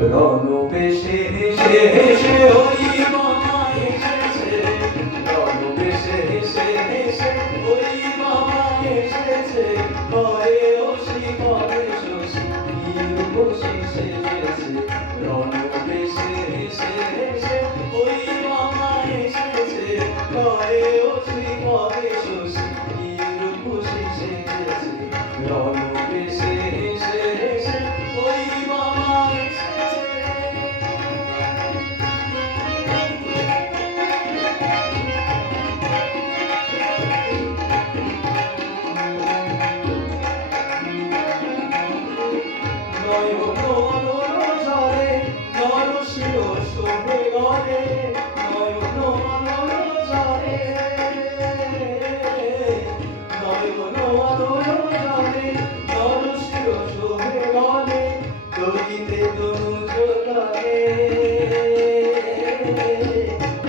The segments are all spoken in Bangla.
রণবেশে হেসে হেসে ওই মামা এসেছে, রণবেশে হেসে হেসে ওই মামা এসেছে, করে ওসি করে শশী কি রূপসী সেজেছে। রণবেশে হেসে হেসে ওই মামা এসেছে, করে ওসি করে শশী কি রূপসী সেজেছে। রণবেশে হেসে হেসে ওই মামা এসেছে। নয়ন অনুরাগে নরশির শোভে গরে, নয়ন অনুরাগে নয়ন অনুরাগে নরশির শোভে গরে, দলিতে তনুজ লাগে,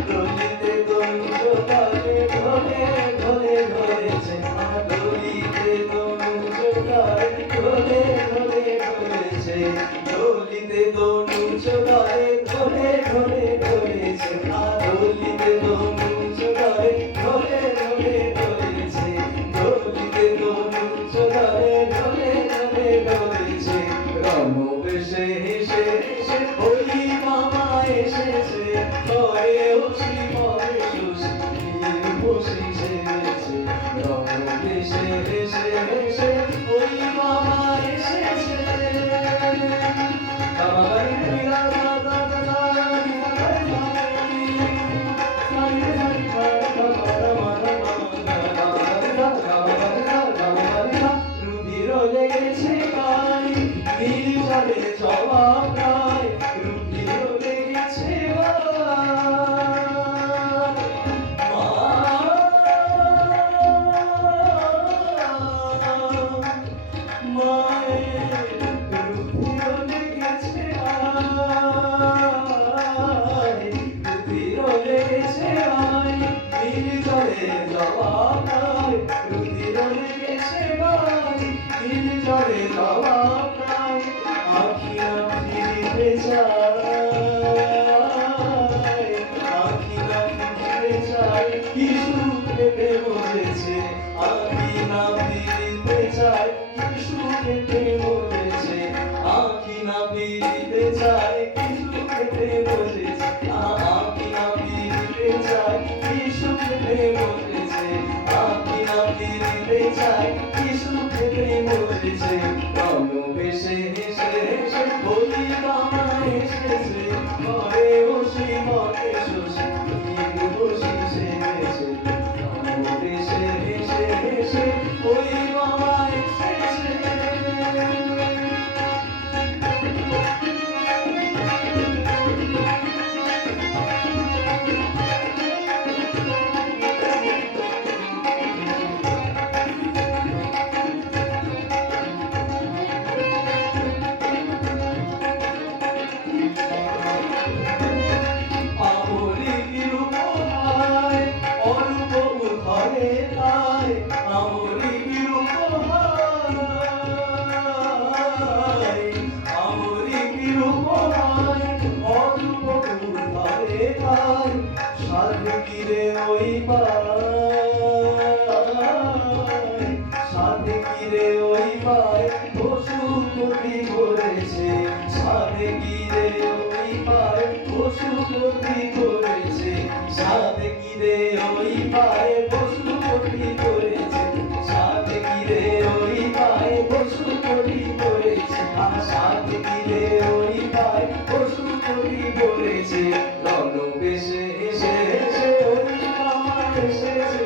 দলিতে তনুজ লাগে, ধরে ধরে ধরেছে দলিতে তনুজ লাগে, ধরে ধরে ধরেছে, দলিতে তনুজ লাগে, ধরে ধরে ধরেছে, দলিতে তনুজ লাগে, ধরে ধরে ধরেছে, দলিতে তনুজ লাগে, ধরে ধরে ধরেছে। রণবেশে হেসে হেসে ওই মামা এসেছে, করে ওসি করে শশী কি রূপসী সেজেছে। রণবেশে হেসে হেসে ওই মামা এসেছে। রুধির লেগেছে গায়ে, নীল জলে জবাব নাই, রুধির লেগেছে জবাব নাই, রুধির লেগেছে গায়ে, নীল জলে জবাব নাই, আখি না ফিরিতে চায়, আখি না ফিরিতে চায়, কি সুখে মরেছে, আখি না ফিরিতে চায়, কি সুখে মরেছে, আখি না ফিরিতে চায়, কি সুখে মরেছে, আখি না ফিরিতে চায়, কি সুখে মরেছে, আখি না ফিরিতে চায়, কি সুখে মরেছে। রণবেশে হেসে হেসে ওই মামা এসেছে, করে ওসি করে শশী কি রূপসী সেজেছে। রণবেশে হেসে হেসে ওই মামা এসেছে। সাধে ওই পায়, সাধে কিরে ওই পায়, পশুপতি করেছে, সাধে কিরে ওই পায়, পশুপতি করেছে, সাধে কিরে ওই পায়, পশুপতি করেছে, সাধে কিরে ওই পায়, পশুপতি করেছে, সাধে কিরে ওই পায়, পশুপতি করেছে। রণবেশে হেসে হেসে ওই মামা এসেছে,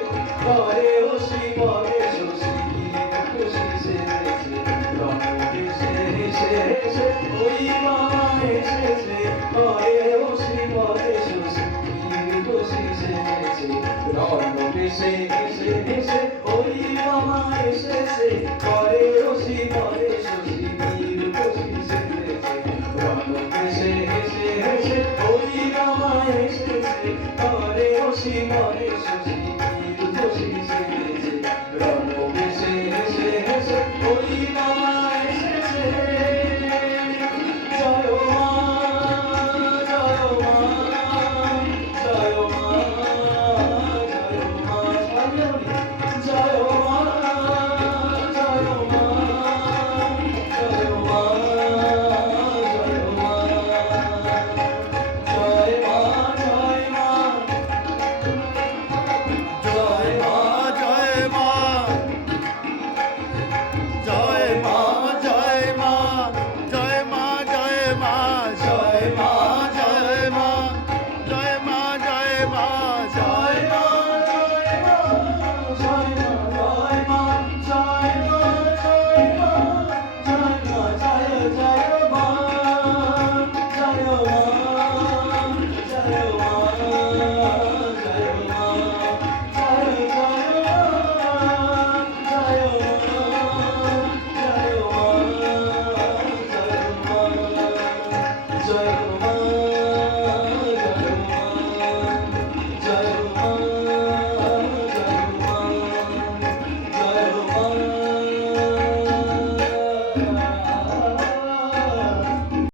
করে ওসি করে শশী কি রূপসী সেজেছে। রণবেশে হেসে হেসে ওই মামা এসেছে, করে ওসি করে শশী কি রূপসী সেজেছে। রণবেশে হেসে হেসে ওই মামা এসেছে, করে ওসি করে শশী কি রূপসী সেজেছে। রণবেশে হেসে হেসে ওই মামা এসেছে, করে ওসি করে শশী কি রূপসী সেজেছে। রণবেশে হেসে হেসে ওই মামা এসেছে। জয় মা। মা